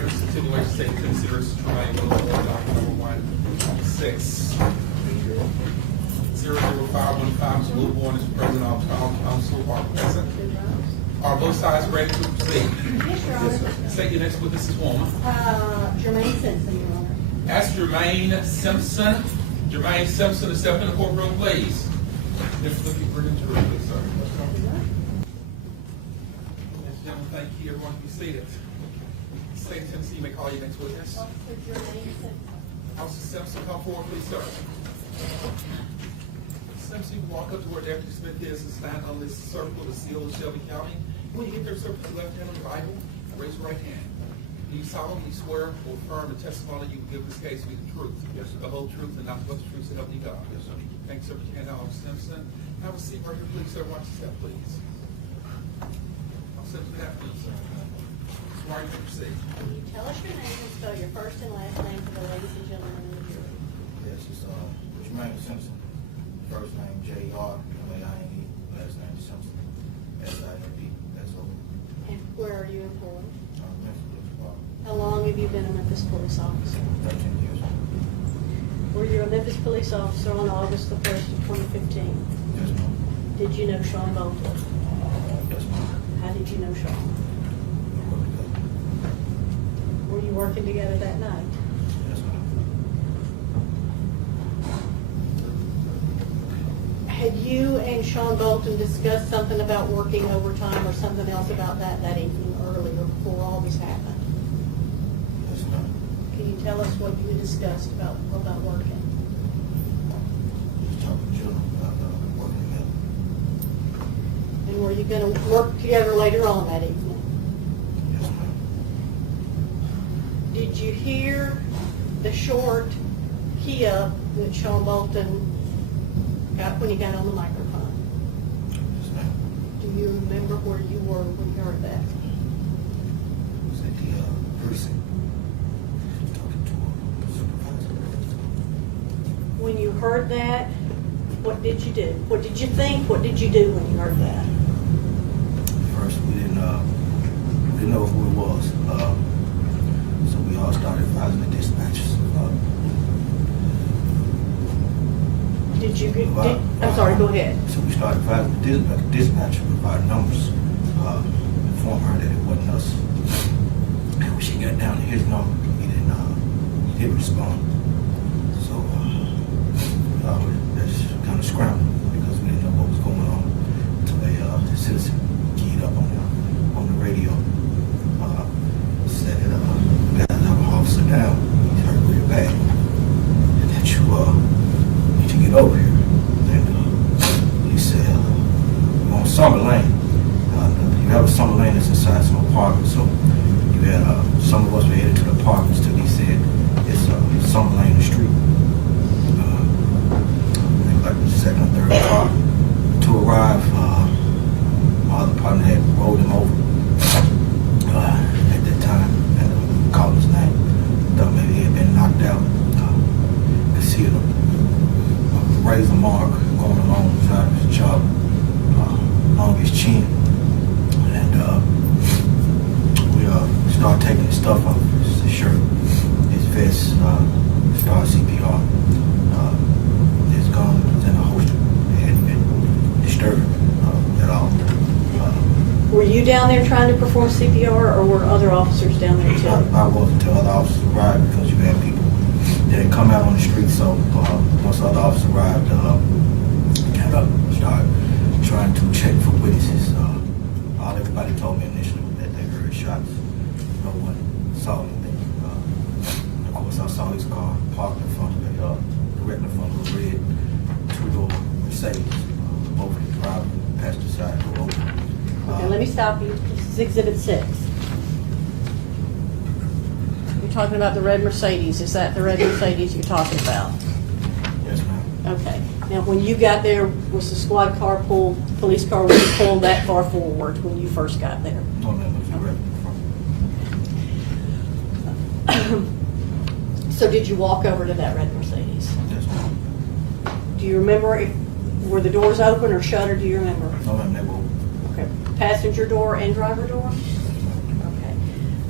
Records Continuation State of Tennessee versus Tremaine Wilbourn, docket number 1600515. Mr. Wilbourn is present. All trial counsel are present. Are both sides ready to proceed? Yes, Your Honor. State your next witness's woman. Jermaine Simpson, Your Honor. Ask Jermaine Simpson. Jermaine Simpson to step in the courtroom, please. Just looking for the jury, please, sir. Yes, gentlemen, thank you. Everyone be seated. State of Tennessee, you may call your next witness. Officer Jermaine Simpson. Officer Simpson, come forward, please, sir. Simpson, you walk up to where Deputy Smith is and stand on this circle to seal of Shelby County. When you get there, sir, put your left hand on the Bible and raise your right hand. Do you solemnly swear or affirm the testimony you will give this case to be the truth? Yes, sir. The whole truth and nothing but the truth, so help me God. Yes, sir. Thanks, sir. Put your hand out, Officer Simpson. Have a seat right here, please, sir. Watch your step, please. Officer Simpson, good afternoon, sir. Swear you can proceed. Can you tell us your name and spell your first and last name for the ladies and gentlemen in the jury? Yes, it's Jermaine Simpson. First name J-R-M-A-I-N-E. Last name Simpson. S-I-M-P. That's all. And where are you employed? Memphis Police Department. How long have you been a Memphis police officer? 13 years. Were you a Memphis police officer on August the 1st of 2015? Yes, ma'am. Did you know Sean Bolton? Yes, ma'am. How did you know Sean? We work together. Were you working together that night? Yes, ma'am. Had you and Sean Bolton discussed something about working overtime or something else about that evening earlier before all this happened? Yes, ma'am. Can you tell us what you discussed about working? Just talking children about working together. And were you going to work together later on that evening? Yes, ma'am. Did you hear the short key up that Sean Bolton got when he got on the microphone? Yes, ma'am. Do you remember where you were when you heard that? It was at the precinct. Talking to a supervisor. When you heard that, what did you do? What did you think? What did you do when you heard that? First, we didn't know who it was. So we all started advising the dispatchers. I'm sorry, go ahead. So we started advising the dispatcher about numbers, inform her that it wasn't us. And when she got down to his number, he didn't respond. So we were just kind of scrambling because we didn't know what was going on until a citizen keyed up on the radio. Said we got another officer down. He's hurt real bad. And that you need to get over here. And he said, we're on Summer Lane. You have a Summer Lane that's inside some apartments. So you had some of us were headed to the apartments till he said it's Summer Lane the street. I think like the second or third car to arrive. My other partner had rolled him over at that time and called his name. Thought maybe he had been knocked out. Could see a razor mark going along the side of his jaw, along his chin. And we started taking his stuff off, his shirt, his vest, started CPR. His gun was in a holster. It hadn't been disturbed at all. Were you down there trying to perform CPR, or were other officers down there too? I wasn't until other officers arrived because you had people that had come out on the street. So once other officers arrived, got up, started trying to check for witnesses. All everybody told me initially was that they heard shots. No one saw anything. Of course, I saw his car parked in front of directly in front of a red two-door Mercedes. Both the driver and the passenger side were open. Okay, let me stop you. This is Exhibit 6. You're talking about the red Mercedes. Is that the red Mercedes you're talking about? Yes, ma'am. Okay. Now, when you got there, was the squad car police car, was it pulled that far forward when you first got there? No, ma'am, it was directly in front. So did you walk over to that red Mercedes? Yes, ma'am. Do you remember were the doors open or shut, or do you remember? No, ma'am, they were open. Okay. Passenger door and driver door? Okay.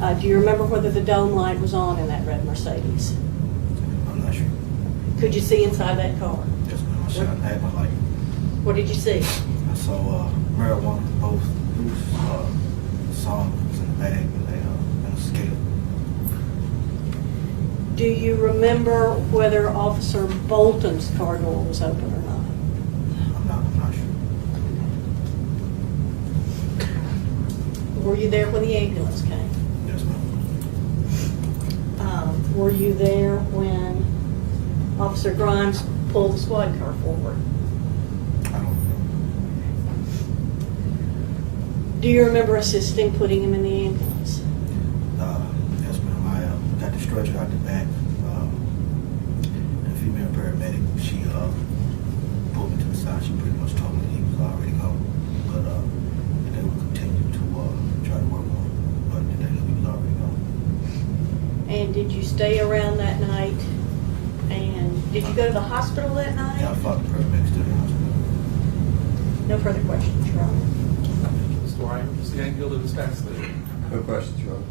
Do you remember whether the dome light was on in that red Mercedes? I'm not sure. Could you see inside that car? Yes, ma'am. I shot, I had my light. What did you see? I saw marijuana, both loose, some was in the bag and a scale. Do you remember whether Officer Bolton's car door was open or not? I'm not sure. Were you there when the ambulance came? Yes, ma'am. Were you there when Officer Grimes pulled the squad car forward? I don't know. Do you remember assisting putting him in the ambulance? Yes, ma'am. I got the stretcher out the back. And a female paramedic, she pulled me to the side. She pretty much told me that he was already gone. But they would continue to try to work on him. But they knew he was already gone. And did you stay around that night? And did you go to the hospital that night? Yeah, I fought the paramedics to the hospital. No further questions, Your Honor. Mr. Dwyer, Mr. Gangfield, it was passed. No questions, Your Honor.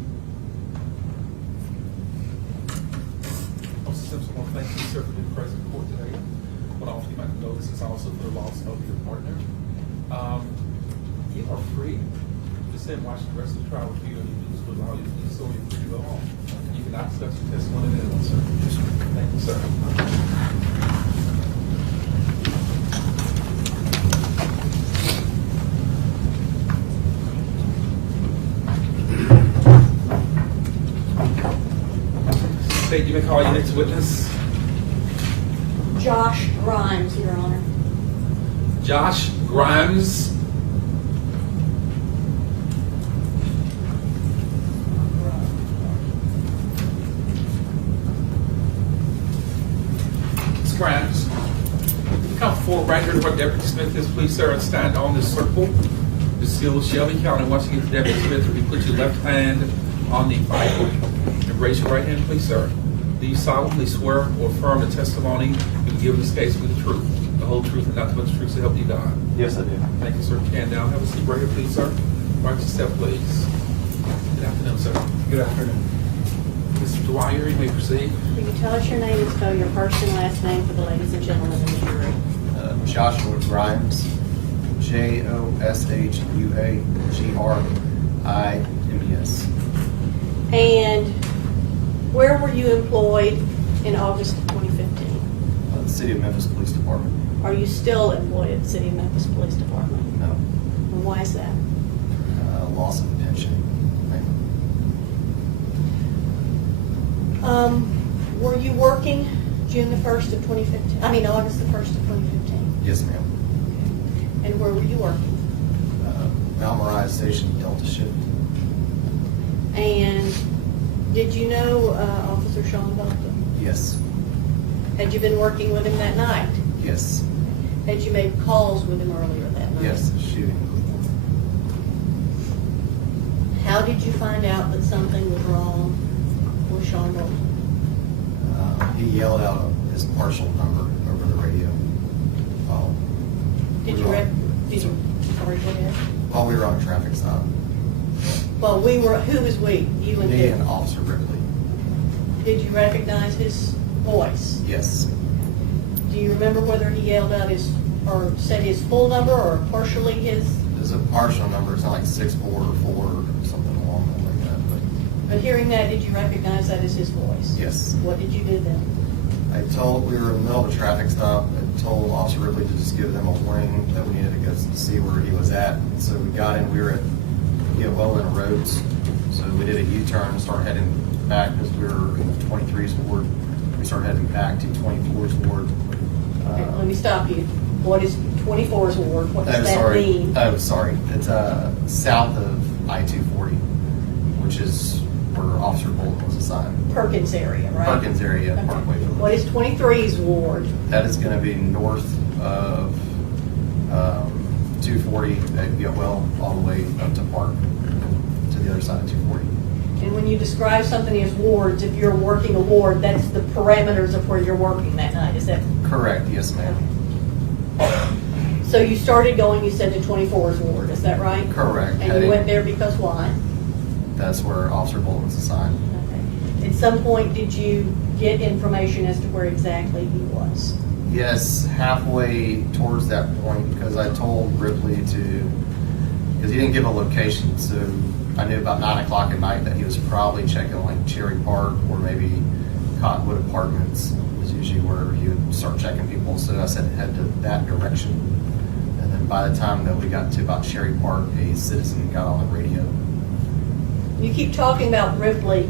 Officer Simpson, I want to thank you, sir, for being present in court today. I want to offer you my condolences also for the loss of your partner. You are free to sit and watch the rest of the trial with you, and you just would allow you to do so, you're free to go home. You can discuss your testimony then, sir. Yes, sir. Thank you, sir. State, you may call your next witness. Josh Grimes, Your Honor. Josh Grimes. Ms. Grimes, come forward right here to where Deputy Smith is, please, sir, and stand on this circle. The seal of Shelby County. Once again, Deputy Smith, if you put your left hand on the Bible and raise your right hand, please, sir. Do you solemnly swear or affirm the testimony you give in this case with the truth, the whole truth, and nothing but the truth to help you God? Yes, I do. Thank you, sir. Stand down. Have a seat right here, please, sir. Right yourself, please. Good afternoon, sir. Good afternoon. Mr. Dwyer, you may proceed. Will you tell us your name and spell your first and last name for the ladies and gentlemen in the jury? Joshua Grimes, JOSHUAGRIMES. And where were you employed in August of 2015? The City of Memphis Police Department. Are you still employed at the City of Memphis Police Department? No. And why is that? Loss of pension. Were you working June the 1st of 2015? I mean, August the 1st of 2015? Yes, ma'am. And where were you working? Malmarais Station, Delta Shift. And did you know Officer Sean Wilton? Yes. Had you been working with him that night? Yes. Had you made calls with him earlier that night? Yes, shooting. How did you find out that something was wrong with Sean Wilton? He yelled out his partial number over the radio. Sorry, go ahead. While we were on a traffic stop. Well, who was we? You and Me him? and Officer Ripley. Did you recognize his voice? Yes. Do you remember whether he yelled out or said his full number or partially his? There's a partial number. It's not like 6'4" or 4 or something along like that. But hearing that, did you recognize that as his voice? Yes. What did you do then? We were in the middle of a traffic stop and told Officer Ripley to just give them a warning that we needed to go see where he was at. So we got in, we were at Wilton Roads. So we did a U-turn and started heading back because we were in the 23's ward. We started heading back to 24's ward. Okay, let me stop you. What is 24's ward? What does that mean? Oh, sorry. It's south of I-240, which is where Officer Bolton was assigned. Perkins area, right? Perkins area, Okay. Parkway Village. What is 23's ward? That is going to be north of 240 at Getwell, all the way up to Park, to the other side of 240. And when you describe something as wards, if you're working a ward, that's the parameters of where you're working that night, is that? Correct, yes, ma'am. So you started going, you said, to 24's ward, is that right? Correct. And you went there because why? That's where Officer Bolton was assigned. Okay. At some point, did you get information as to where exactly he was? Yes, halfway towards that point, because I told Ripley because he didn't give a location, so I knew about 9 o'clock at night that he was probably checking like Cherry Park or maybe Cottonwood Apartments is usually where he would start checking people. So I said head to that direction. And then by the time that we got to about Cherry Park, a citizen got on the radio. You keep talking about Ripley,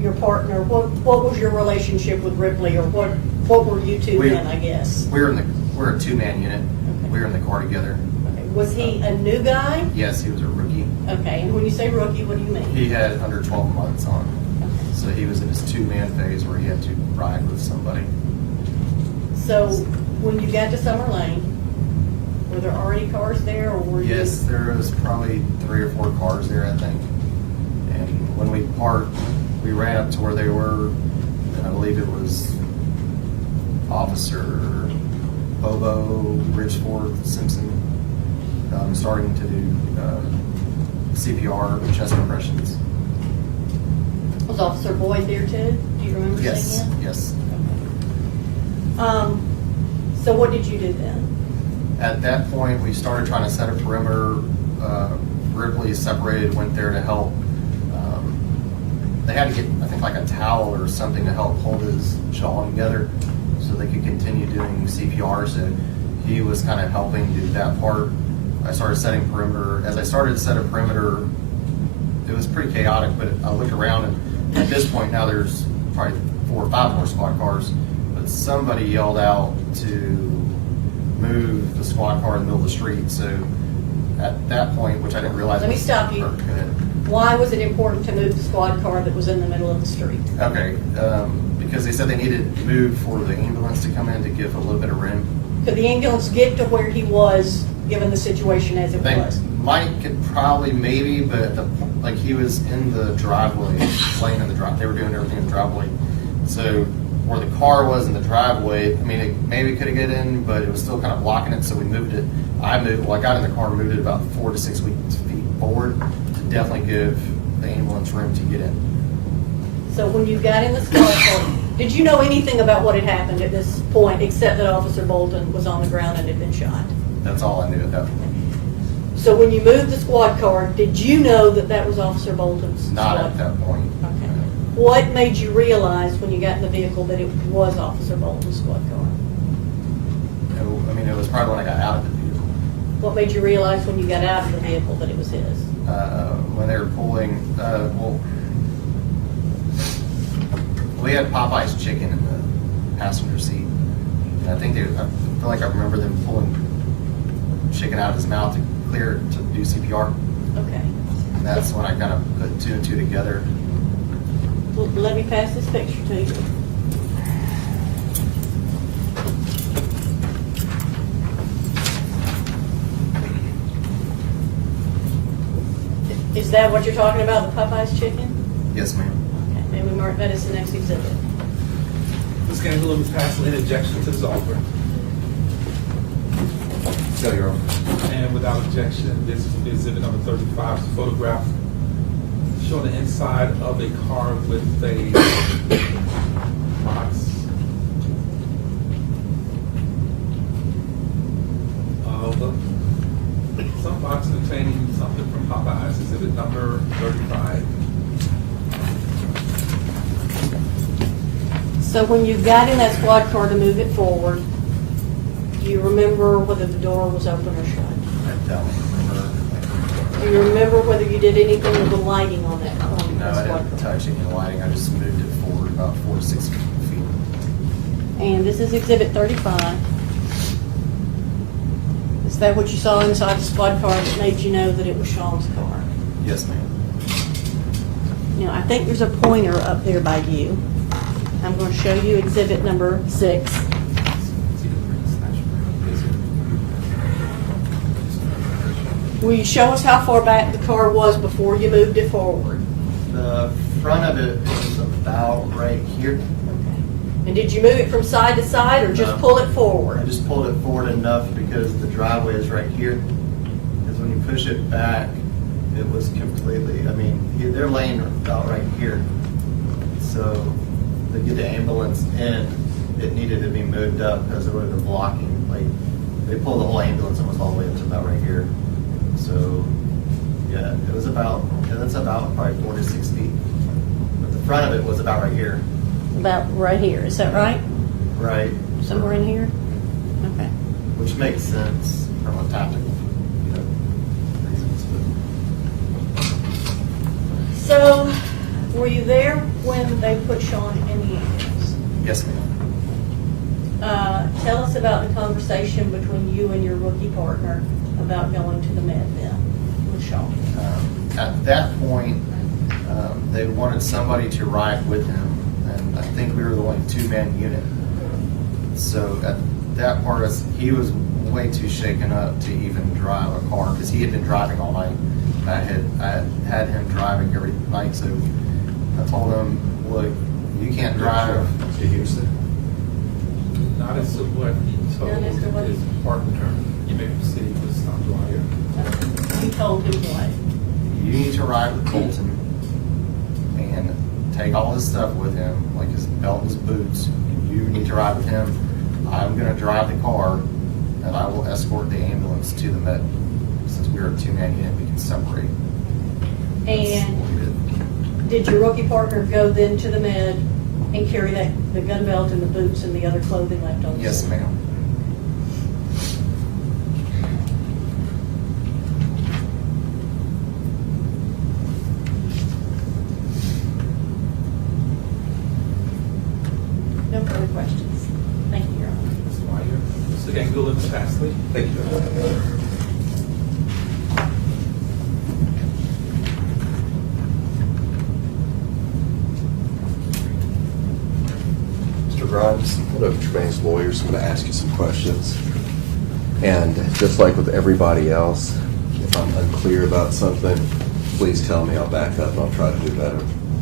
your partner. What was your relationship with Ripley, or what were you two in, I guess? We're a two-man unit. Okay. We were in the car together. Okay. Was he a new guy? Yes, he was a rookie. Okay, and when you say rookie, what do you mean? He had under 12 months on. Okay. So he was in his two-man phase where he had to ride with somebody. So when you got to Summer Lane, were there already cars there, or were you? Yes, there was probably 3 or 4 cars there, I think. And when we parked, we ran up to where they were, and I believe it was Officer Bobo, Richford, Simpson, starting to do CPR, chest compressions. Was Officer Boyd there too? Do you remember Yes, seeing him? yes. So what did you do then? At that point, we started trying to set a perimeter. Ripley separated, went there to help. They had to get, I think, like a towel or something to help hold his jaw together so they could continue doing CPR. So he was kind of helping do that part. I started setting perimeter. As I started to set a perimeter, it was pretty chaotic, but I looked around, and at this point now there's probably 4 or 5 more squad cars. But somebody yelled out to move the squad car in the middle of the street. So at that point, which I didn't realize. Let me stop you. Go ahead. Why was it important to move the squad car that was in the middle of the street? Okay, because they said they needed to move for the ambulance to come in to give a little bit of room. Could the ambulance get to where he was, given the situation as it They was? might could probably maybe, but like he was in the driveway, laying in the drive. They were doing everything in the driveway. So where the car was in the driveway, I mean, it maybe could have get in, but it was still kind of blocking it. So we moved it. I got in the car and moved it about 4 to 6 feet forward to definitely give the ambulance room to get in. So when you got in the squad car, did you know anything about what had happened at this point, except that Officer Bolton was on the ground and had been shot? That's all I knew at that point. So when you moved the squad car, did you know that that was Officer Bolton's Not squad? at that point. Okay. What made you realize when you got in the vehicle that it was Officer Bolton's squad car? I mean, it was probably when I got out of the vehicle. What made you realize when you got out of the vehicle that it was his? When they were pulling, we had Popeye's chicken in the passenger seat. And I feel like I remember them pulling chicken out of his mouth to clear it to do CPR. Okay. And that's when I kind of put 2 and 2 together. Well, let me pass this picture to you. Is that what you're talking about, the Popeye's chicken? Yes, ma'am. Okay, maybe mark that as the next exhibit. Ms. Gangula, Ms. Pasley, any objection to this offer? No, Your Honor. And without objection, this is exhibit number 35, it's a photograph showing the inside of a car with a box of some box containing something from Popeyes, exhibit number 35. So when you got in that squad car to move it forward, do you remember whether the door was open or shut? I don't remember. Do you remember whether you did anything with the lighting on that No, I squad didn't car? touch any lighting. I just moved it forward about 4 to 6 feet. And this is exhibit 35. Is that what you saw inside the squad car that made you know that it was Sean's car? Yes, ma'am. Now, I think there's a pointer up there by you. I'm going to show you exhibit number 6. Will you show us how far back the car was before you moved it forward? The front of it is about right here. Okay. And did you move it from side to side or just No. pull it I forward? just pulled it forward enough because the driveway is right here. Because when you push it back, it was completely, I mean, they're laying about right here. So to get the ambulance in, it needed to be moved up because they were blocking, like, they pulled the whole ambulance and was all the way up to about right here. So, yeah, it was about, that's about probably 4 to 6 feet. But the front of it was about right here. About right here, is that right? Right. Somewhere in here? Okay. Which makes sense from a tactical, reasons. So, were you there when they put Sean in the ambulance? Yes, ma'am. Tell us about the conversation between you and your rookie partner about going to the med then with Sean. At that point, they wanted somebody to ride with him, and I think we were the only two-man unit. So at that part, he was way too shaken up to even drive a car because he had been driving all night. I had him driving every night, so I told him, look, you can't drive to Houston. Not as to what he told Not as to what- his partner. You may proceed with some lawyer. You told him what? You need to ride with Wilton and take all his stuff with him, like his belt and his boots. You need to ride with him. I'm going to drive the car, and I will escort the ambulance to the med. Since we are a two-man unit, we can separate. That's what we And did your rookie partner go then to the med and carry the gun belt and the boots and the other clothing left on the Yes, scene? ma'am. No further questions. Thank you, Your Honor. Mr. Lawyer. Mr. Gangula, Ms. Passley. Thank you. Mr. Grimes, one of Tremaine's lawyers, I'm going to ask you some questions. And just like with everybody else, if I'm unclear about something, please tell me. I'll back up and I'll try to do better.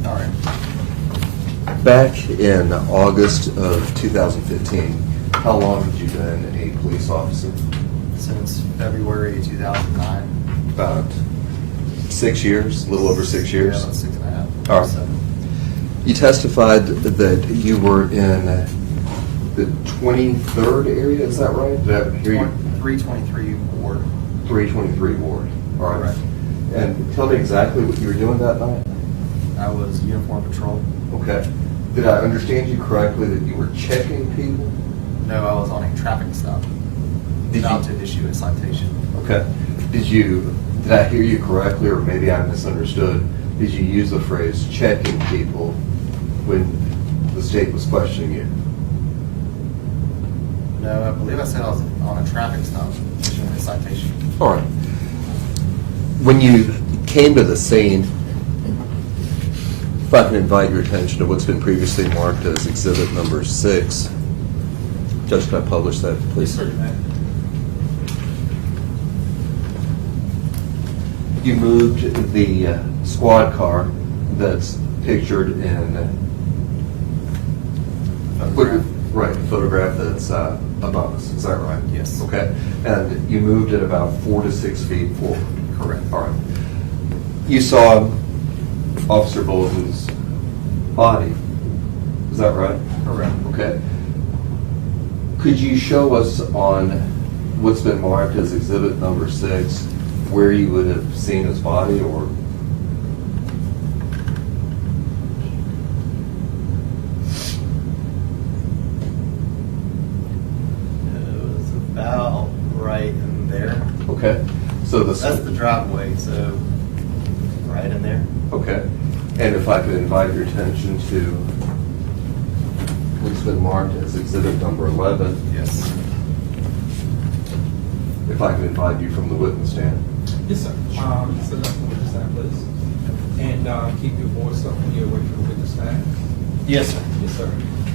All right. Back in August of 2015, how long had you been a police officer? Since February 2009. About 6 years, a little over 6 Yeah, years. about 6.5. All right. 7. You testified that you were in the 23rd area, is that right? Did I hear you? 323 ward. 323 ward. All right. Correct. And tell me exactly what you were doing that night. I was uniform patrol. Okay. Did I understand you correctly that you were checking people? No, I was on a traffic stop. Did About you- to issue a citation. Okay. Did I hear you correctly, or maybe I misunderstood? Did you use the phrase checking people when the state was questioning you? No, I believe I said I was on a traffic stop issuing a citation. All right. When you came to the scene, if I can invite your attention to what's been previously marked as exhibit number 6. Judge, can I publish that, please? Sir, man. You moved the squad car that's pictured in Photograph. right, photograph that's above us. Is that right? Yes. Okay. And you moved it about 4 to 6 feet forward. Correct. All right. You saw Officer Bolton's body. Is that right? Correct. Okay. Could you show us on what's been marked as exhibit number 6 where you would have seen his body, or? It was about right in there. Okay. So That's the driveway, so right in there. Okay. And if I could invite your attention to what's been marked as exhibit number 11, Yes. if I could invite you from the witness stand. Yes, sir. Sit up on the stand, please. And keep your voice up when you're away from the witness stand. Yes, sir. Yes, sir.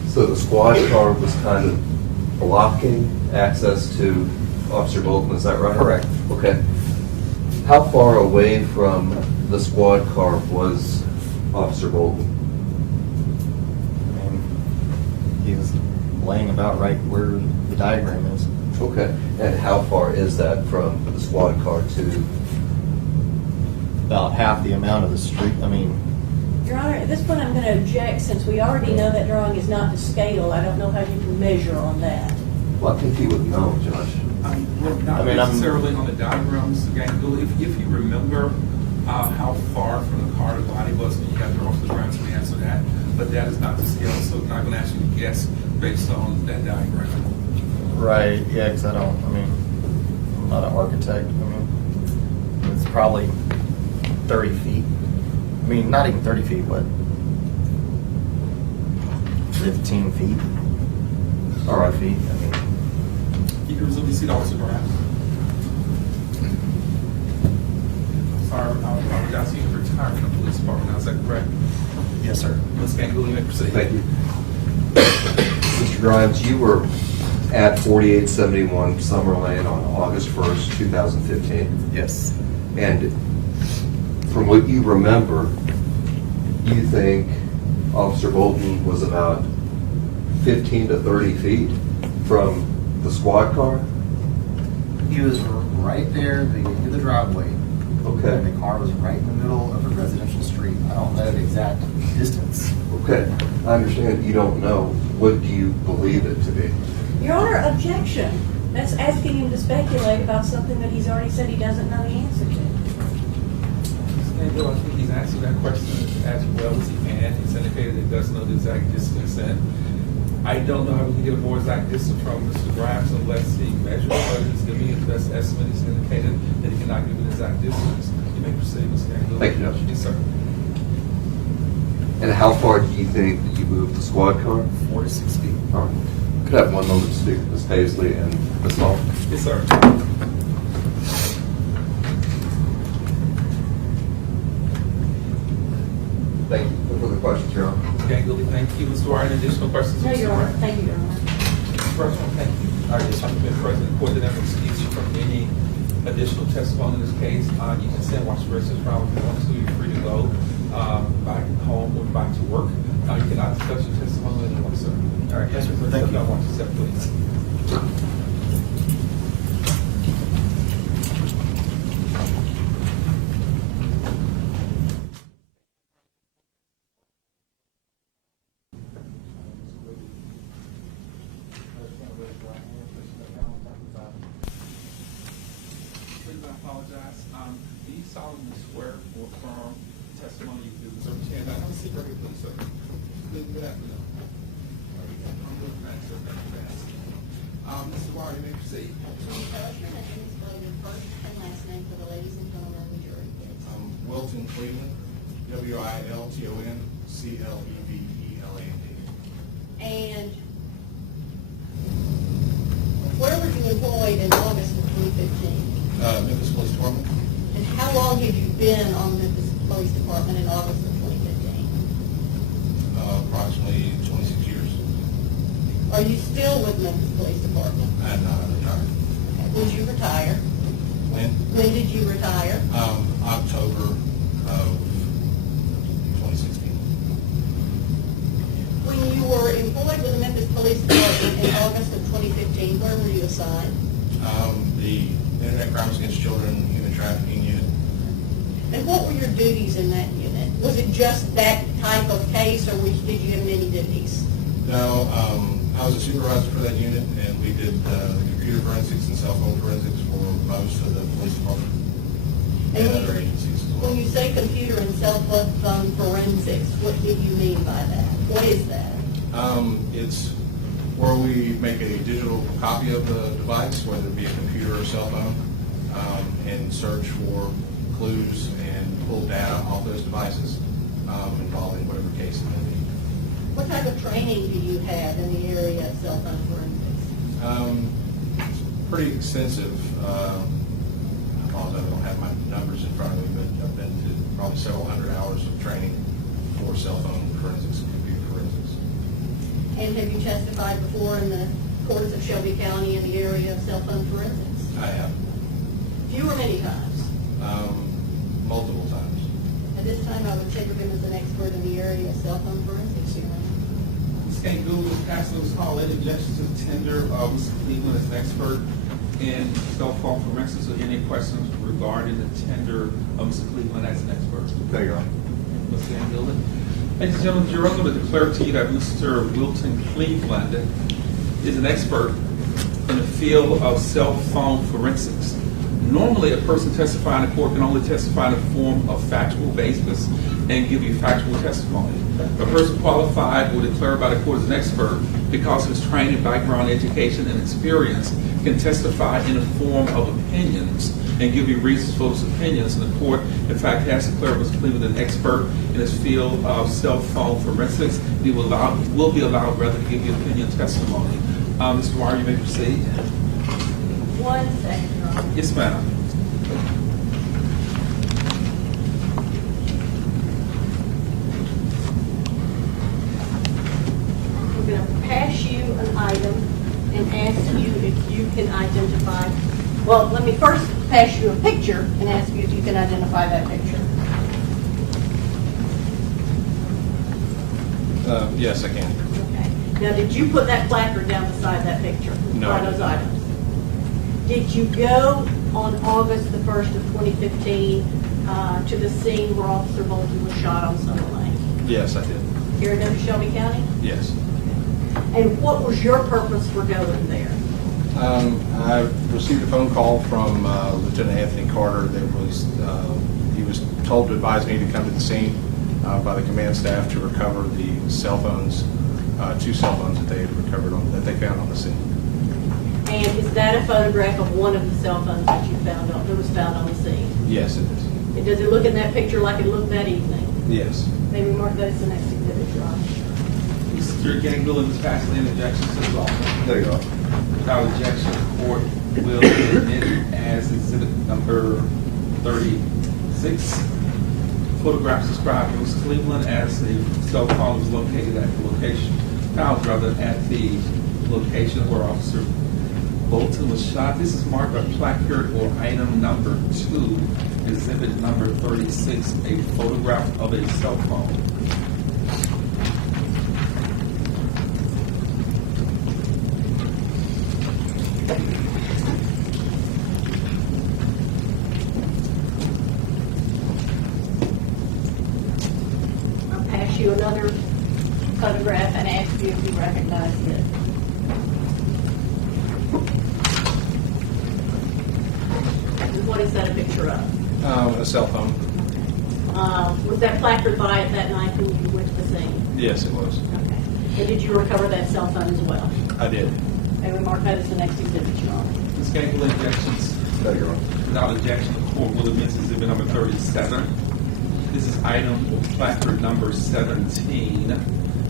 So the squad car was kind of blocking access to Officer Bolton, is that right? Correct. Okay. How far away from the squad car was Officer Bolton? I mean, he was laying about right where the diagram is. Okay. And how far is that from the squad car to about half the amount of the street. I mean, Your Honor, at this point, I'm going to object, since we already know that drawing is not to scale. I don't know how you can measure on that. Well, I think he would know, Judge. Well, not I mean, I'm- necessarily on the diagram, Mr. Gangle. If you remember how far from the car the body was when you got there off the ground, so we answer that. But that is not to scale, so I'm not going to ask you to guess based on that diagram. right, yeah, because I mean, I'm not an architect. I mean, it's probably 30 feet. I mean, not even 30 feet, what? 15 feet? All right. 5 feet, I mean. You can resume your seat, Officer Grimes. Sorry, I apologize. You're retired from the police department now, is that correct? Yes, sir. Ms. Gangle, you may proceed. Thank you. Mr. Grimes, you were at 4871 Summer Lane on August 1st, 2015. Yes. And from what you remember, you think Officer Wilton was about 15 to 30 feet from the squad car? He was right there, the end of the driveway. Okay. And the car was right in the middle of a residential street. I don't know the exact distance. Okay, I understand that you don't know. What do you believe it to be? Your Honor, objection. That's asking him to speculate about something that he's already said he doesn't know the answer to. Ms. Gangle, I think he's answered that question as well as he can. He's indicated he doesn't know the exact distance, and I don't know how we can get a more exact distance from Mr. Grimes unless he measures, but he's giving me his best estimate. He's indicated that he cannot give an exact distance. You may proceed, Ms. Gangle. Thank you, Judge. Yes, sir. And how far do you think that you moved the squad car? 4 to 6 feet. All right. Could I have one moment to speak to Ms. Paisley and Ms. Long? Yes, sir. Thank you. No further questions, Your Honor. Ms. Gangle, thank you. Mr. Ryan, additional questions? No, Mr. Your Honor. Ryan? Thank you, Your Honor. First one, thank you. All right, this one, Mr. President, court that ever excuse you from any additional testimony in this case. You can stay and watch the rest of this trial if you want to. You're free to go back home or back to work. You cannot discuss your testimony anymore, sir. All right, yes, sir. Thank you. I want to step, please. Please, I apologize. Do you solemnly swear or affirm the testimony you give is understand? I have a secret here, please, sir. Good afternoon. I'm good, man, sir. Thank you for asking. Mr. Wire, you may proceed. Can you tell us your name, spell your first and last name for the ladies and gentlemen of the jury, please? Wilton Cleveland, WILTON CLEVELAND. And where were you employed in August of 2015? Memphis Police Department, And how long have you been on Memphis Police Department in August of 2015? approximately 26 years. Are you still with Memphis Police Department? I am not retired. Did you retire? When? When did you retire? October of 2016. When you were employed with the Memphis Police Department in August of 2015, where were you assigned? The Internet Crimes Against Children Human Trafficking Unit. And what were your duties in that unit? Was it just that type of case, or did you have many duties? No, I was a supervisor for that unit, and we did computer forensics and cell phone forensics for most of the police department and other agencies as well. When you say computer and cell phone forensics, what do you mean by that? What is that? It's where we make a digital copy of the device, whether it be a computer or cell phone, and search for clues and pull data off those devices involving whatever case it may be. What type of training do you have in the area of cell phone forensics? It's pretty extensive. I apologize, I don't have my numbers in front of me, but I've been to probably several hundred hours of training for cell phone forensics and computer forensics. And have you testified before in the courts of Shelby County in the area of cell phone forensics? I have Few or many times? multiple times. At this time, I would take him as an expert in the area of cell phone forensics, Your Honor. Ms. Gangle, Ms. Pastor, Ms. Hall, any objections to the tender of Mr. Cleveland as an expert in cell phone forensics or any questions regarding the tender of Mr. Cleveland as an expert? No, Your Honor. Mr. Angela? Ladies and gentlemen, you're going to declare to you that Mr. Wilton Cleveland is an expert in the field of cell phone forensics. Normally, a person testifying in court can only testify in the form of factual basis and give you factual testimony. A person qualified will declare by the court as an expert because of his training, background, education, and experience can testify in the form of opinions and give you reasons for those opinions. And the court, in fact, has declared Mr. Cleveland an expert in his field of cell phone forensics. He will be allowed rather to give you opinion testimony. Mr. Dwyer, you may proceed. 1 second, Your Honor. Yes, ma'am. We're going to pass you an item and ask you if you can identify, well, let me first pass you a picture and ask you if you can identify that picture. Yes, I can. Okay. Now, did you put that placard down beside that picture? No, I By did those not. items? Did you go on August the 1st of 2015 to the scene where Officer Wilton was shot on Summer Lane? Yes, I did. Here in Shelby County? Yes. And what was your purpose for going there? I received a phone call from Lieutenant Anthony Carter that was, he was told to advise me to come to the scene by the command staff to recover the cell phones, 2 cell phones that they had recovered that they found on the scene. And is that a photograph of one of the cell phones that that was found on the scene? Yes, it is. And does it look in that picture like it looked that evening? Yes. Maybe mark that as the next exhibit, Your Honor. Mr. Gangville, Ms. Paxton, any objections to the law? No, Your Honor. Without objection, the court will admit it as exhibit number 36. Photographs described Mr. Cleveland as the cell phone was located at the location, found rather at the location where Officer Bolton was shot. This is marked by placard or item number 2, exhibit number 36, a photograph of a cell phone. I'll pass you another photograph and ask you if you recognize it. What is that a picture of? A cell phone. Was that placard by it that night when you went to the scene? Yes, it was. Okay. And did you recover that cell phone as well? I did. And we mark that as the next exhibit, Your Honor. Ms. Gangville, objections? No, Your Honor. Without objection, the court will admit exhibit number 37. This is item or placard number 17.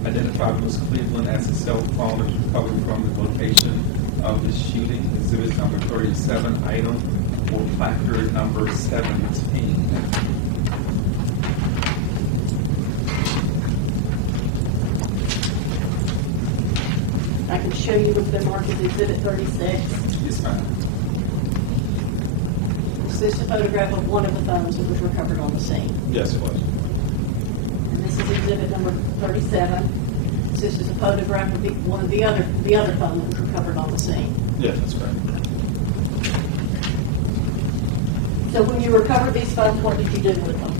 Identified Mr. Cleveland as a cell phone that was recovered from the location of the shooting. Exhibit number 37, item or placard number 17. I can show you what's been marked as exhibit 36. Yes, ma'am. This is a photograph of one of the phones that was recovered on the scene. Yes, it was. And this is exhibit number 37. This is a photograph of one of the other phone that was recovered on the scene. Yes, that's correct. So when you recovered these phones, what did you do with them?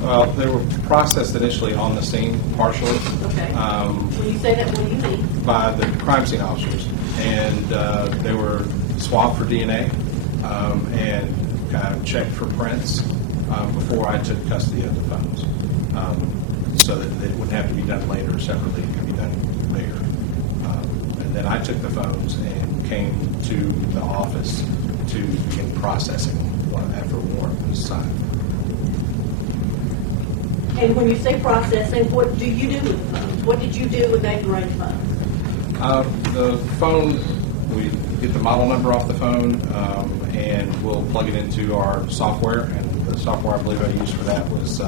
Well, they were processed initially on the scene, partially. Okay. When you say that, what do you mean? By the crime scene officers, and they were swabbed for DNA and checked for prints before I took custody of the phones, so that it wouldn't have to be done later separately. It could be done later. And then I took the phones and came to the office to begin processing them after a warrant was signed. And when you say processing, what do you do with the phones? What did you do with that gray phone? The phone, we get the model number off the phone, and we'll plug it into our software. And the software I believe I used for that was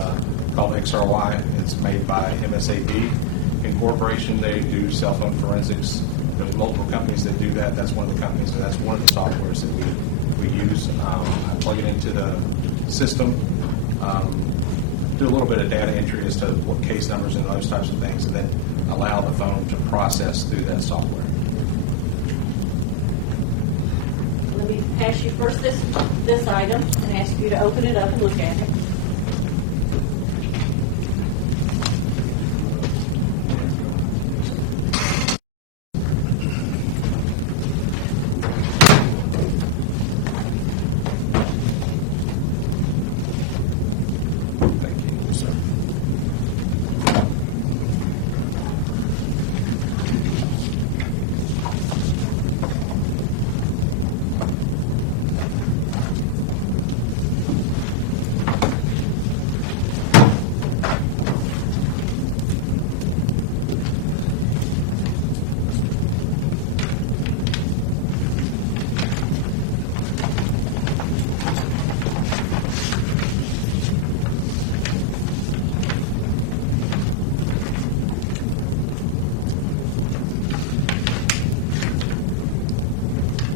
called XRY. It's made by MSAB Incorporation. They do cell phone forensics. There's multiple companies that do that. That's one of the companies, and that's one of the softwares that we use. I plug it into the system, do a little bit of data entry as to what case numbers and those types of things, and then allow the phone to process through that software. Let let me pass you first this item and ask you to open it up and look at it. Thank you, sir.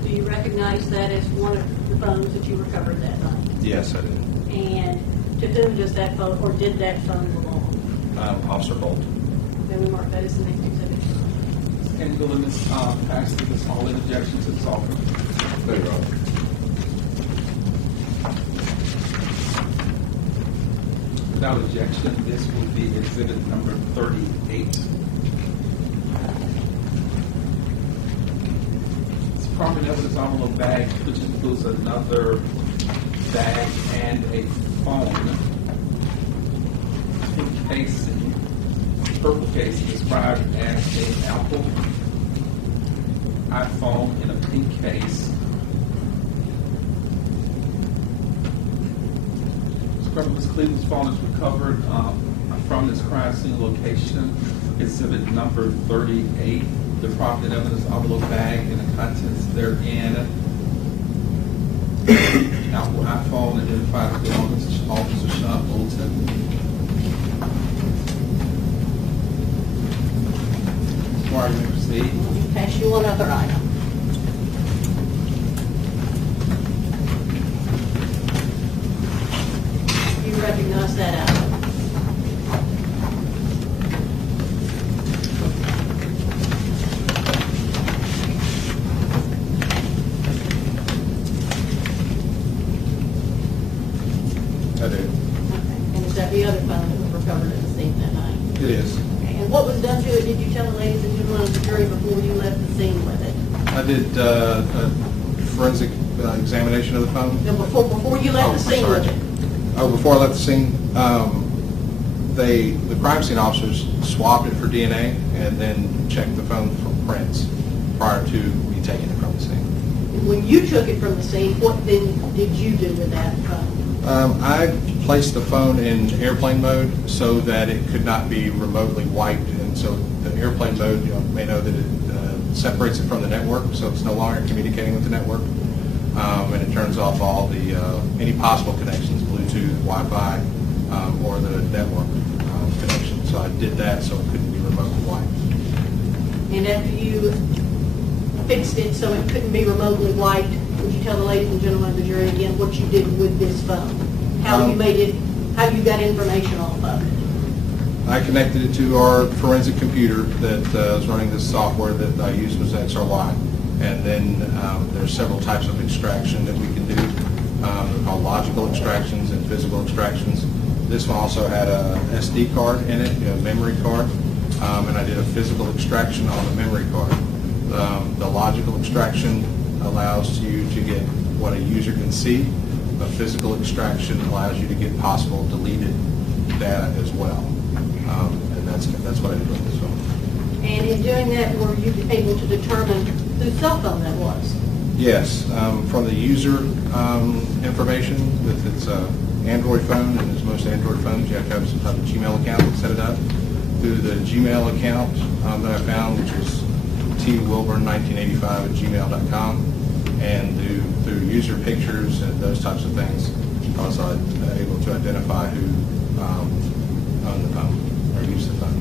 Do you recognize that as one of the phones that you recovered that night? Yes, I did. And to whom does that phone, or did that phone belong? Officer Bolt. Then we mark that as the next exhibit. Can you go in this, pass this all in objection to this offer? No, Your Honor. Without objection, this will be exhibit number 38. It's property evidence envelope bag, which includes another bag and a phone. Pink casing, purple case described as an Apple iPhone in a pink case. Ms. Cleveland's phone is recovered from this crime scene location. Exhibit number 38. The property evidence envelope bag and the contents therein. Apple iPhone identified as belonging to Officer Sean Wilton. Before I may proceed. Let me pass you one other item. Do you recognize that item? I do. Okay. And is that the other phone that was recovered at the scene that night? It is. Okay. And what was done to it, did you tell the ladies and gentlemen of the jury before you left the scene with it? I did a forensic examination of the phone. No, before you left the scene with it? Oh, before I left the scene, the crime scene officers swabbed it for DNA and then checked the phone for prints prior to me taking it from the scene. When you took it from the scene, what then did you do with that phone? I placed the phone in airplane mode so that it could not be remotely wiped, and so the airplane mode, may know that it separates it from the network, so it's no longer communicating with the network, and it turns off all the any possible connections, Bluetooth, Wi-Fi, or the network connection. So I did that so it couldn't be remotely wiped. And after you fixed it so it couldn't be remotely wiped, would you tell the ladies and gentlemen of the jury again what you did with this phone? How you made it, how you got information off of it? I connected it to our forensic computer that was running this software that I used was XRY. And then there's several types of extraction that we can do. They're called logical extractions and physical extractions. This one also had a SD card in it, a memory card, and I did a physical extraction on the memory card. The logical extraction allows you to get what a user can see. A physical extraction allows you to get possible deleted data as well. And that's what I did with this one. And in doing that, were you able to determine whose cell phone that was? Yes, from the user information, with its Android phone, and as most Android phones, you have to have some type of Gmail account to set it up. Through the Gmail account that I found, which was twilburn1985@gmail.com, and through user pictures and those types of things, I was able to identify who owned the phone or used the phone.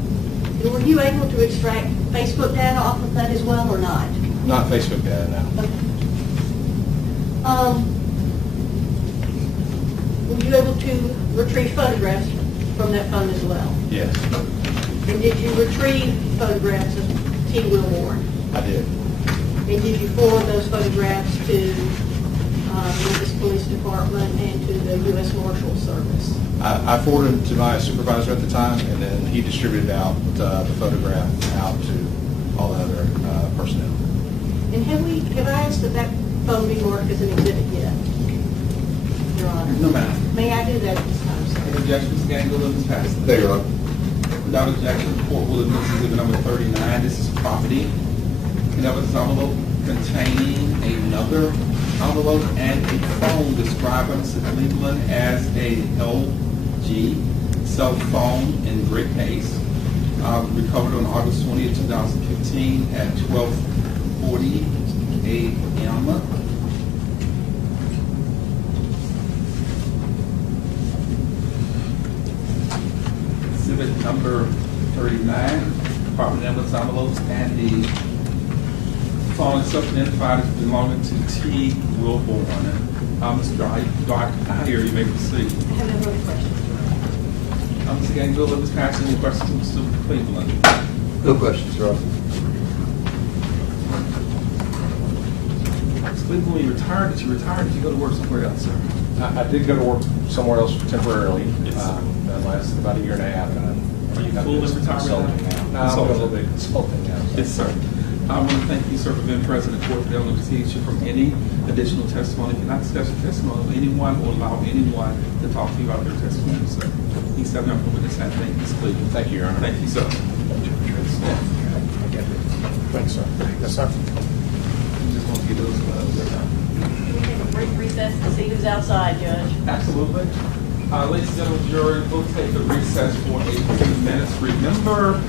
And were you able to extract Facebook data off of that as well or not? Not Facebook data now. Okay. Were you able to retrieve photographs from that phone as well? Yes, And did you retrieve photographs of T. Wilbourn? I did. And did you forward those photographs to the Memphis Police Department and to the U.S. Marshal Service? I forwarded it to my supervisor at the time, and then he distributed out the photograph out to all the other personnel. And have I asked that that phone be marked as an exhibit yet? Your Honor. No, ma'am. May I do that this time, sir? Any objections, Ms. Gangel, Ms. Patterson? There you are. Without objection, the court will admit exhibit number 39. This is property. An evidence envelope containing another envelope and a phone described by Mr. Cleveland as a LG cell phone in great case. Recovered on August 20th, 2015 at 12:40 a.m. Exhibit number 39, property evidence envelopes, and the phone is self-identified as belonging to T. Wilbourn. Mr. Here, you may proceed. I have no other questions. Mr. Gangville, Ms. Patterson, any questions to Mr. Cleveland? No questions, Your Honor. Mr. Cleveland, when you retired, did you go to work somewhere else, sir? I did go to work somewhere else temporarily. Yes, sir. That lasted about a year and a half. And Are you I've full been in retirement consulting now? now. No, I'm doing a little bit of consulting now. Yes, sir. I want to thank you, sir, for being present in court today. I'm going to excuse you from any additional testimony. If you're not discussing testimony with anyone or allow anyone to talk to you about their testimony, sir. Please have your witness stand. Thank you, Ms. Cleveland. Thank you, Your Honor. Thank you, sir. Thanks, sir. Yes, sir. Just want to get those gloves. We have a brief recess to see who's outside, Judge. Absolutely. Ladies and gentlemen, jury, we'll take a recess for 18 minutes. Remember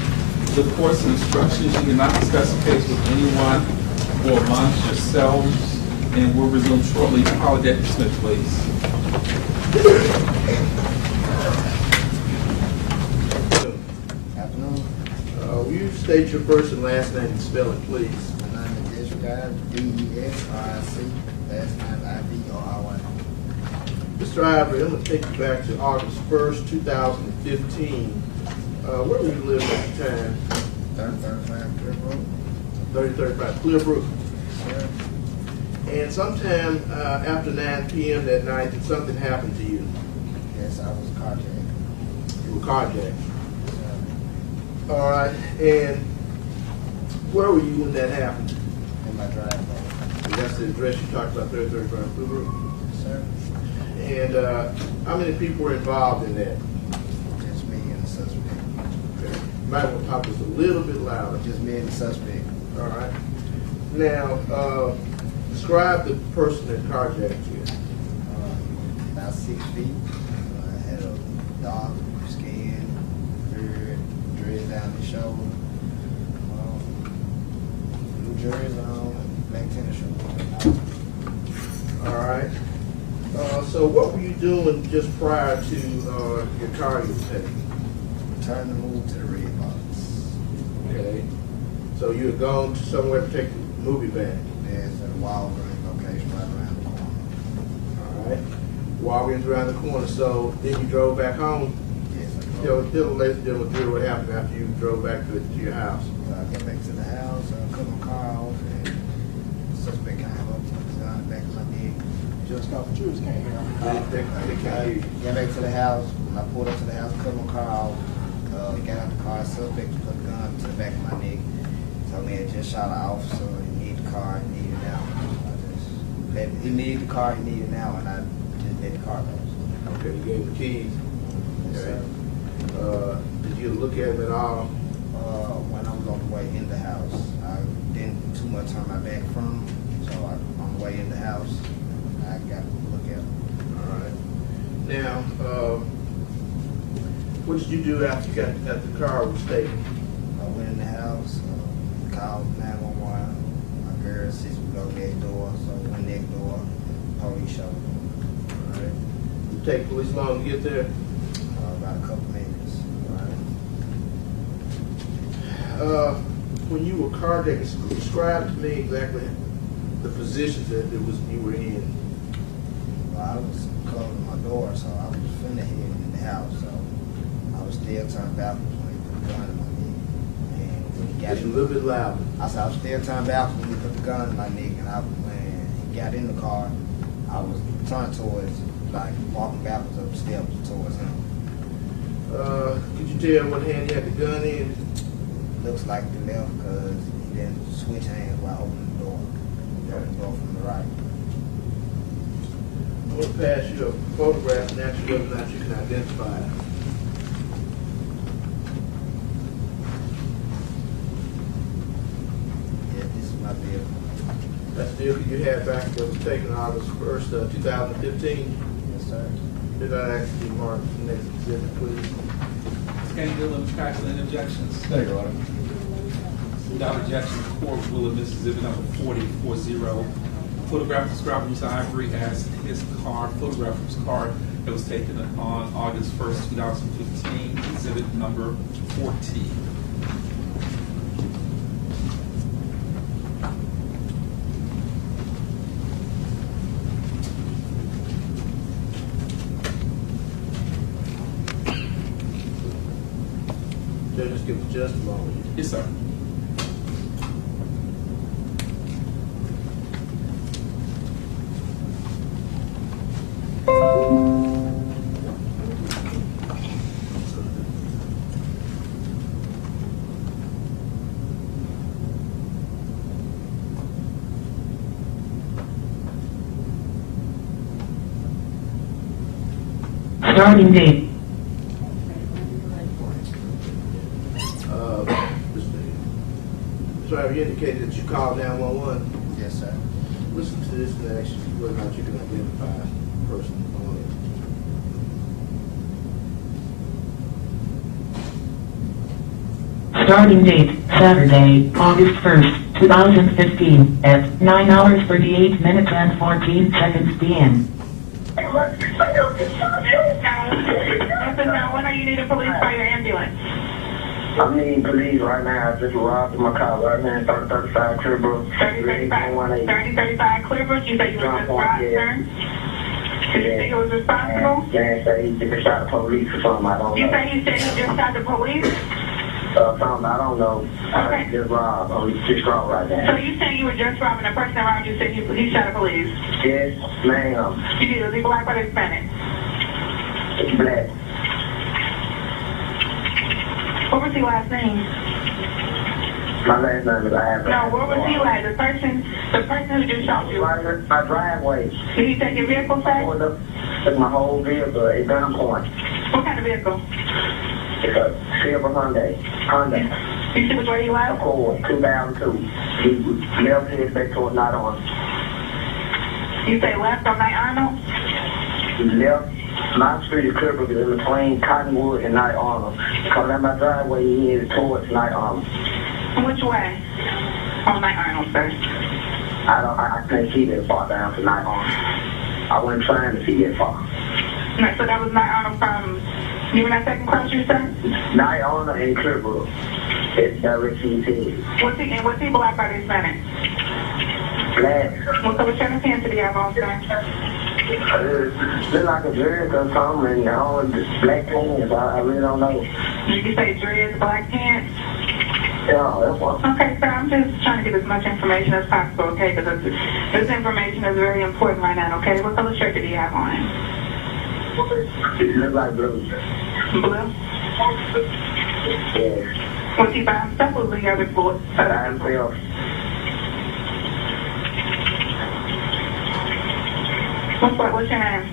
the course and instructions. You cannot discuss the case with anyone or amongst yourselves. And we'll resume shortly. Apologetic Smith, please. Afternoon. Will you state your first and last name and spell it, please? My name is Desric, D-E-S-R-I-C, last name I-V-O-R-Y. Mr. Ivory, I'm going to take you back to August 1st, 2015. Where were you living at the time? 3035 Clearbrook. 3035 Clearbrook. Sir. And sometime after 9 p.m. that night, did something happen to you? Yes, I was carjacked. You were carjacked. Sir. All right. And where were you when that happened? In my driveway. That's the address you talked about, 3035 Clearbrook. Sir. And how many people were involved in that? Just me and the suspect. Okay. You might want to talk just a little bit louder. Just me and the suspect. All right. Now, describe the person that carjacked you. About 6 feet. I had a dark skin, beard, dreads down the shoulder. Blue jersey on, and black tennis shoes. All right. So what were you doing just prior to your car you were taking? Turn the move to the red box. Okay. So you had gone to somewhere to take the movie back. There's a Walgreens location right around the corner. All right. Walgreens around the corner. So then you drove back home. Yes, I Tell drove. the ladies and gentlemen what happened after you drove back to your house. So I got back to the house, cut my car off, and the suspect came up, put his gun back in my neck. Just got the jury can't hear. They can't hear you. Got back to the house. When I pulled up to the house, cut my car off. Got out the car. Suspect put the gun to the back of my neck. Told me I just shot an officer. He needed the car. He needed it now. He needed the car. He needed it now, and I just let the car go. Okay. You gave him the keys. Yes, Okay. sir. Did you look at him at all? When I was on the way in the house, I didn't too much turn my back from him, so on the way in the house, I got to look at him. All right. Now, what did you do after you got the car was taken? I went in the house, called 911. My girl says we go next door, so we went next door. Police showed up. All right. Did it take police long to get there? About a couple minutes. All right. When you were carjacked, describe to me exactly the positions that you were in. Well, I was closing my door, so I was finna head in the house, so I was still turned backwards when he put the gun in my neck. And when he got Just a in, little bit louder. I said I was still turned backwards when he put the gun in my neck, and when he got in the car, I I was turning towards, like, walking backwards up the steps towards him. Could you tell what hand you had the gun in? Looks like the left, because he didn't switch hands while opening the door. He opened the door from the right. I want to pass you a photograph and ask you whether or not you can identify it. Yeah, this is my vehicle. That's the vehicle you had back that was taken August 1st, 2015. Yes, sir. Did I ask you, Mark, next exhibit, please? Scanning bill of facts and objections. There you are. Without objection, the court will admit exhibit number 4040. Photograph describing Mr. Ivory as his car, photograph of his car that was taken on August 1st, 2015, exhibit number 40. Just give us just a moment. Yes, sir. Starting date. Mr. Ivory, you indicated that you called 911. Yes, sir. Listen to this and ask you whether or not you can identify the person on it. Starting date, Saturday, August 1st, 2015, at 9:38 and 14 seconds p.m. When are you needing police for your ambulance? I need police right now. I just robbed my car right now in 3035 Clearbrook. 3035 Clearbrook? You say you were just robbed, sir? Did you think it was responsible? Yeah, say he just shot the police or something. I don't know. You say he said he just shot the police? Something, I don't know. Okay. I just robbed. I'm distraught right So now. you saying you were just robbing a person around you said he shot the police? Yes, ma'am. You did. Was he black or Hispanic? It's black. What was his last name? My last name is Ivory. No, what was he like? The person who just shot you? My driveway. Did he take your vehicle, sir? Took my whole vehicle at gunpoint. What kind of vehicle? It's a silver Honda. You see which way he left? Accord, 2002. He left his back toward Night on. You say left on Night Arnold? He left. My street is Clearbrook is in between Cottonwood and Night Arnold. Coming out my driveway, he headed towards Night Arnold. Which way? On Night Arnold, sir. I can't see that far down to Night Arnold. I wasn't trying to see that far. No, so that was Night Arnold from, you were that second cross you said? Night Arnold and Clearbrook. It's direction he Was he black or Hispanic? Black. Well, so what kind of pants did he have on, sir? Look like a dress or something, and all black pants. I really don't know. Did you say dreads, black pants? Yeah, that's what. Okay, sir, I'm just trying to get as much information as possible, okay? Because this information is very important right now, okay? What color shirt did he have on? It look like blue. Blue? Yes. Was he by himself or was the other boy? By himself. What's your name?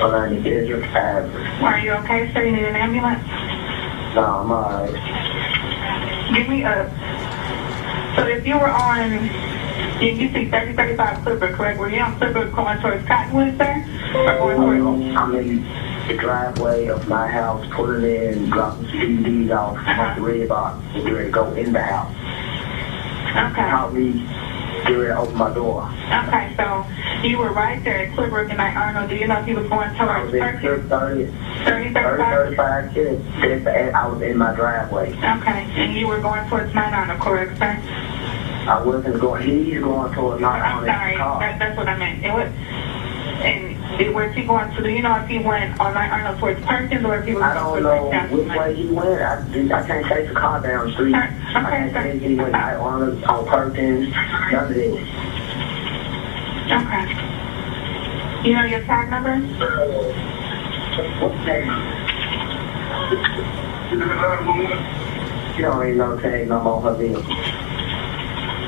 My name is Ivory. Are you okay, sir? You need an ambulance? No, I'm alright. Give me a... So if you were on... You see 3035 Clipper, correct? Were you on Clipper going towards Cottonwood, sir? Or going towards... I'm in the driveway of my house, pulling in, dropping CDs off the red box, and we're going to go in the house. Okay. Help me get ready to open my door. Okay, so you were right there at Clipper and Night Arnold. Do you know if he was going I towards was in 3035? kids. I was in my driveway. Okay, and you were going towards Night Arnold, correct, sir? I wasn't going, he's going towards Night Arnold. I'm sorry, that's what I meant. Where's he going to? Do you know if he went on Night Arnold towards Perkins or if he was I don't know which way he went. I can't take the car down the street. Okay, I can't take he went Night Arnold on Perkins. None of this. Okay. You know your tag number? What tag? She don't even know tag number on her vehicle.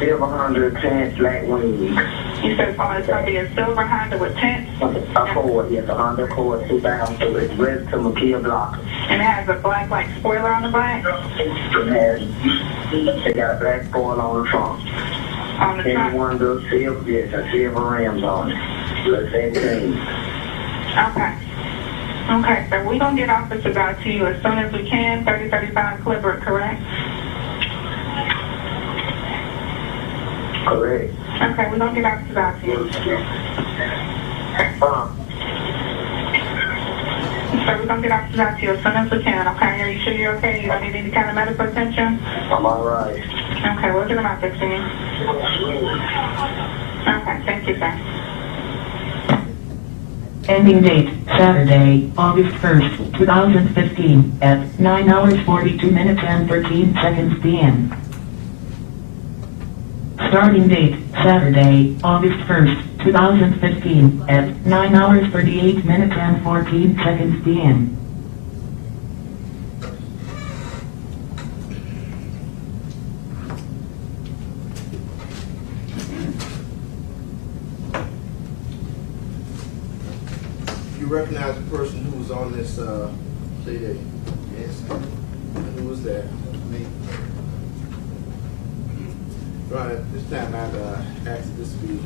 Silver Honda tint, black wings. You said it's going to be a silver Honda with tint? Accord, yes, a Honda Accord 2002. It's red to McKee block. And it has a black, like, spoiler on the back? It got a black spoiler on the trunk. On the trunk? And one of those silver, yes, a silver rims on it. The same thing. Okay. Okay, so we're going to get officers out to you as soon as we can, 3035 Clipper, correct? Correct. Okay, we're going to get officers out to you. So we're going to get officers out to you as soon as we can, okay? Are you sure you're okay? You don't need any kind of medical attention? I'm all right. Okay, we'll get them out there to you. Okay, thank you, sir. Ending date, Saturday, August 1st, 2015, at 9 hours 42 minutes and 13 seconds p.m. Starting date, Saturday, August 1st, 2015, at 9 hours 38 minutes and 14 seconds p.m. You recognize the person who was on this plea day? Yes, sir. And who was that? Me. Right, at this time, I'd ask this to be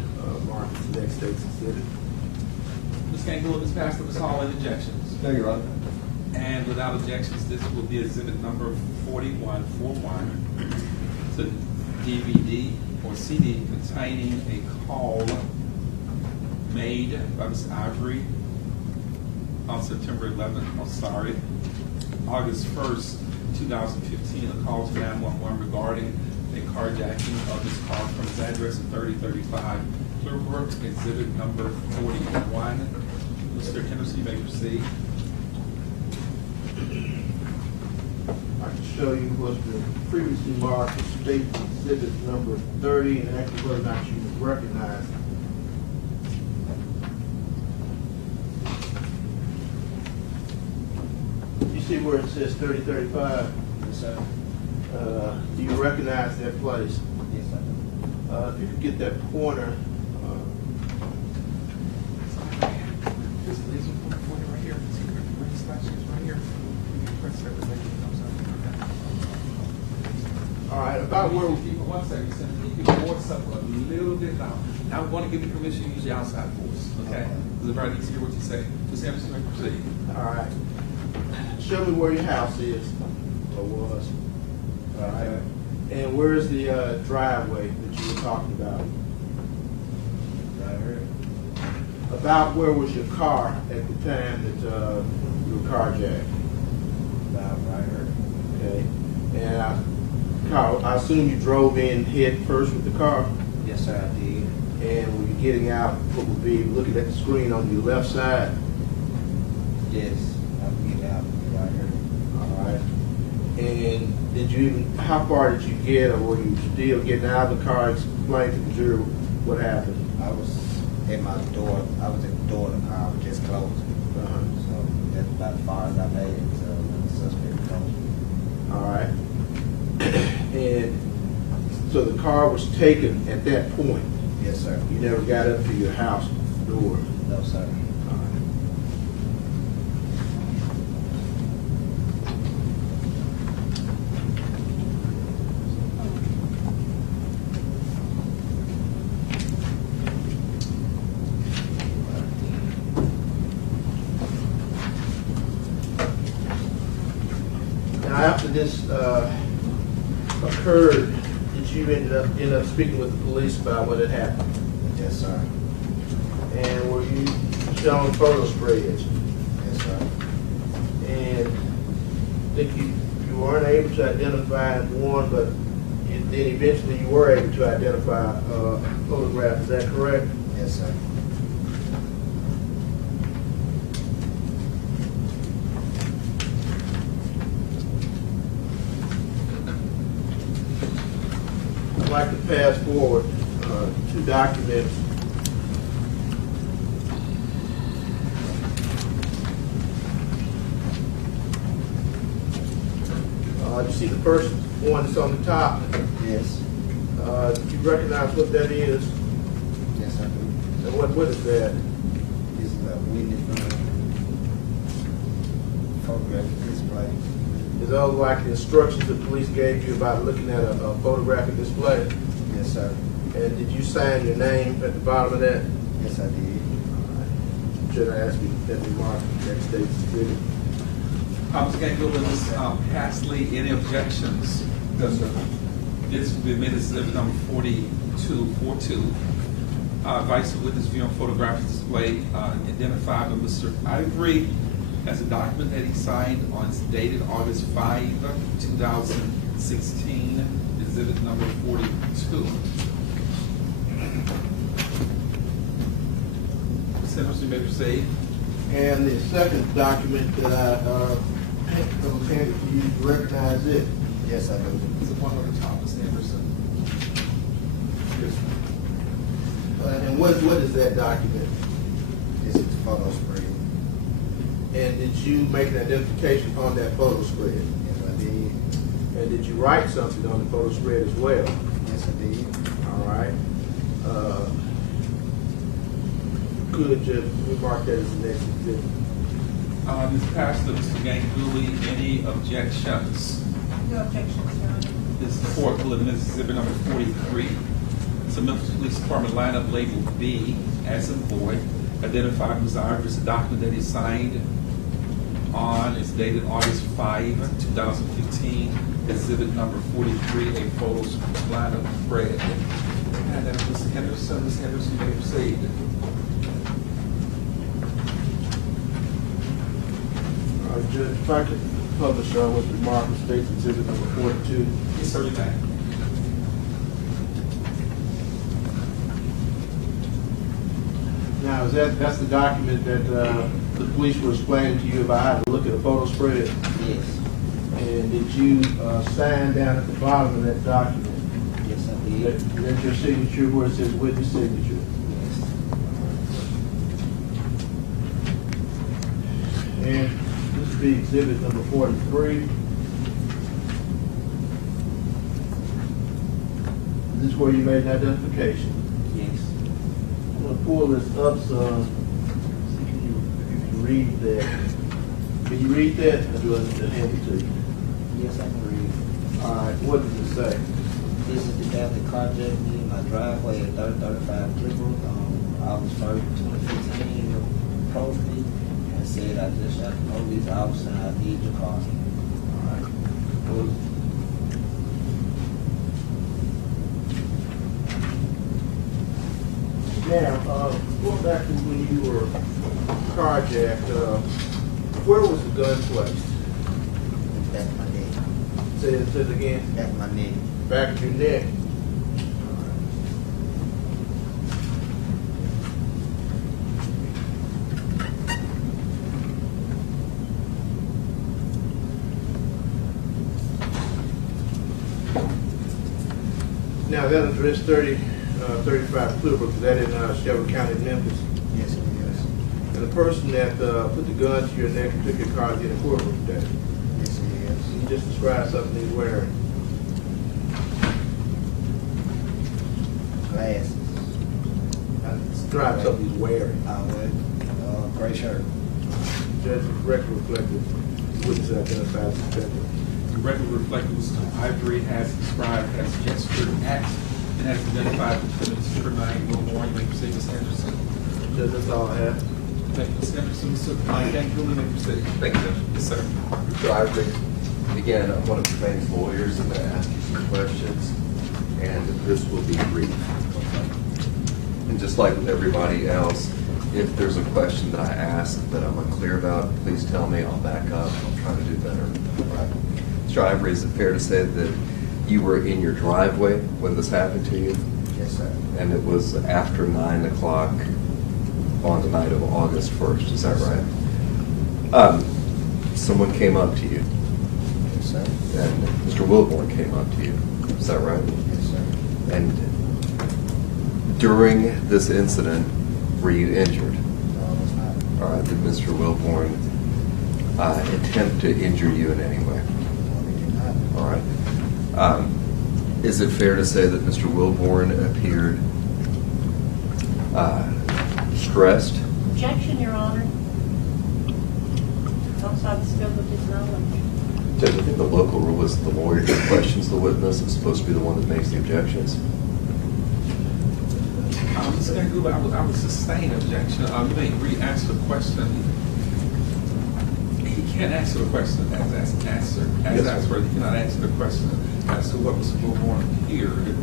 marked as the next state's exhibit. Ms. Kangle, Ms. Pastor, Ms. Hall, any objections? No, Your Honor. And without objections, this will be exhibit number 4141. It's a DVD or CD containing a call made by Ms. Ivory on September 11th, August 1st, 2015, a call to 911 regarding a carjacking of his car from his address at 3035 Clearbrook, exhibit number 41. Mr. Henderson, you may proceed. I can show you what's been previously marked as state exhibit number 30, and actually whether or not you recognize it. You see where it says 3035? Yes, sir. Do you recognize that place? Yes, sir. If you could get that pointer, There's a laser pointer right here. See where the green slash is right here? You press everything, it comes up. all right, about where, One second, you can force up a little bit now. Now we want to give you permission to use the outside force, okay? Because everybody needs to hear what you say. Ms. Anderson, you may proceed. all right. Show me where your house is, or was. All right. And where's the driveway that you were talking about? Right here. About where was your car at the time that you were carjacked? About right here. Okay. And I assume you drove in head first with the car? Yes, sir, I did. And when you're getting out, what would be looking at the screen on your left side? Yes, I'm getting out right here. All right. And how far did you get, or were you still getting out of the car? Explain to the jury what happened. I was at my door. I was at the door of the car. I was just closing. So that's about as far as I made it until the suspect closed. All right. And so the car was taken at that point? Yes, sir. You never got up to your house door? No, sir. All right. Now, after this occurred, did you end up speaking with the police about what had happened? Yes, sir. And were you shown photo spreads? Yes, sir. And I think you weren't able to identify one, but then eventually you were able to identify a photograph. Is that correct? Yes, sir. I'd like to pass forward two documents you see the first one that's on the top? Yes. Do you recognize what that is? Yes, I do. And what is that? This is a witness photographic display. Is those like the instructions the police gave you about looking at a photographic display? Yes, sir. And did you sign your name at the bottom of that? Yes, I did. Should I ask you that remark that states exhibit? Mr. Gankle, Ms. Pasley, any objections? This will be minutes exhibit number 4242. Vice witness view on photographic display identified by Mr. Ivory as a document that he signed on dated August 5, 2016, exhibit number 42. Senator, you may proceed. And the second document that I was handed to you, you recognize it? Yes, I do. It's the one on the top, Mr. Anderson. And what is that document? This is photo spread. And did you make an identification on that photo spread? Yes, I did. And did you write something on the photo spread as well? Yes, I did. All right. Could you remark that as the next exhibit? Ms. Pastor, Mr. Gankle, any objections? No objections, Your Honor. This is court preliminary exhibit number 43. It's a Memphis Police Department lineup labeled B, as in boy, identified Ms. Ivory as a document that he signed on, it's dated August 5, 2015, exhibit number 43, a photos lineup spread. And then Ms. Henderson, you may proceed. Judge, if I could publish with remark of State's exhibit number 42. Yes, sir, you may. Now, that's the document that the police were explaining to you about how to look at a photo spread? Yes. And did you sign down at the bottom of that document? Yes, I did. That's your signature where it says witness signature? Yes. And this would be exhibit number 43. This is where you made an identification. Yes. I'm going to pull this up some, see if you can read that. Can you read that? Or do I need to hand it to you? Yes, I can read. All right, what does it say? This is the guy that carjacked me in my driveway at 3035 Clipper on August 1st, 2015. Approached me and said, I just shot the police officer and I need your car. All right. Well, now, going back to when you were carjacked, where was the gun placed? Back of my neck. Say it again. Back of my neck. Back of your neck. Now, that address 35 Clearbrook, is that in Shelby County, Memphis? Yes, it is. And the person that put the gun to your neck and took your car is in a courtroom today. Yes, it is. You just described something he's wearing. Glasses. Describe something he's wearing. I wear gray shirt. Judge, record reflected, witness identified suspected. The record reflected Mr. Ivory has described as gestured acts and has identified the defendant's Tremaine Wilbourn. You may proceed, Ms. Anderson. Judge, that's all I have. Thank you, Ms. Anderson. Mr. Gankle, you may proceed. Thank you. Yes, sir. Mr. Ivory, again, I'm one of Tremaine's lawyers. I'm going to ask you some questions, and this will be brief. And just like with everybody else, if there's a question that I ask that I'm unclear about, please tell me. I'll back up. I'll try to do better. Right. Mr. Ivory, is it fair to say that you were in your driveway when this happened to you? Yes, sir. And it was after 9 o'clock on the night of August 1st, is that right? Someone came up to you, Yes, sir. and Mr. Wilbourn came up to you, is that right? Yes, sir. And during this incident, were you injured? No, I was not. All right, did Mr. Wilbourn attempt to injure you in any way? No, they did not. All right. Is it fair to say that Mr. Wilbourn appeared stressed? Objection, Your Honor. Outside the scope of his knowledge. Judge, I think the local rule is the lawyer who questions the witness is supposed to be the one that makes the objections. Mr. Gangula, I would sustain objection. You may re-ask the question. He can't answer the question as answered. He cannot answer the question as to what Mr. Wilbourn appeared.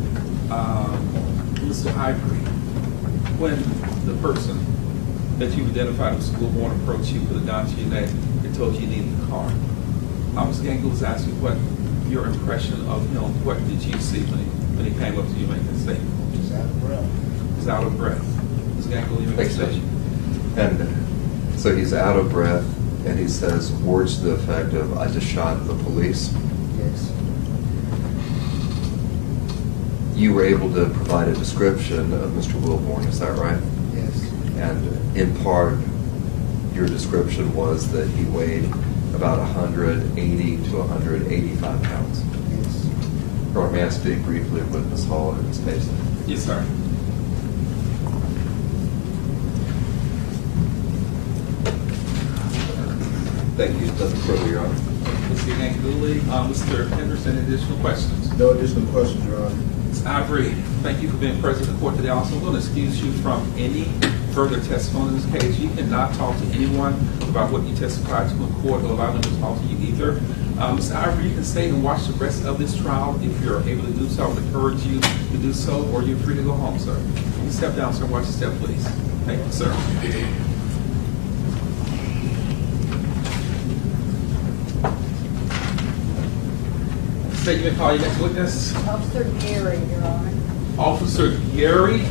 Mr. Ivory, when the person that you identified as Mr. Wilbourn approached you with a gun to your neck and told you you needed a car, Mr. Gangula was asking what your impression of him, what did you see when he came up to you making a statement? Just out of breath. He's out of breath. Mr. Gangula, you make a statement. And so he's out of breath, and he says words to the effect of, I just shot the police. Yes. You were able to provide a description of Mr. Wilbourn, is that right? Yes. And in part, your description was that he weighed about 180 to 185 pounds. Yes. Or may I speak briefly with Ms. Hall and Ms. Mason? Yes, sir. Thank you. Nothing further, Your Honor. Mr. Gangula, Mr. Henderson, additional questions? No additional questions, Your Honor. Ms. Ivory, thank you for being present in court today. Also, I'm going to excuse you from any further testimony in this case. You cannot talk to anyone about what you testified to in court or allow them to talk to you either. Ms. Ivory, you can stay and watch the rest of this trial if you're able to do so. I would encourage you to do so, or you're free to go home, sir. You step down, sir. Watch your step, please. Thank you, sir. State you may call your next witness. Officer Gary, Your Honor. Officer Gary.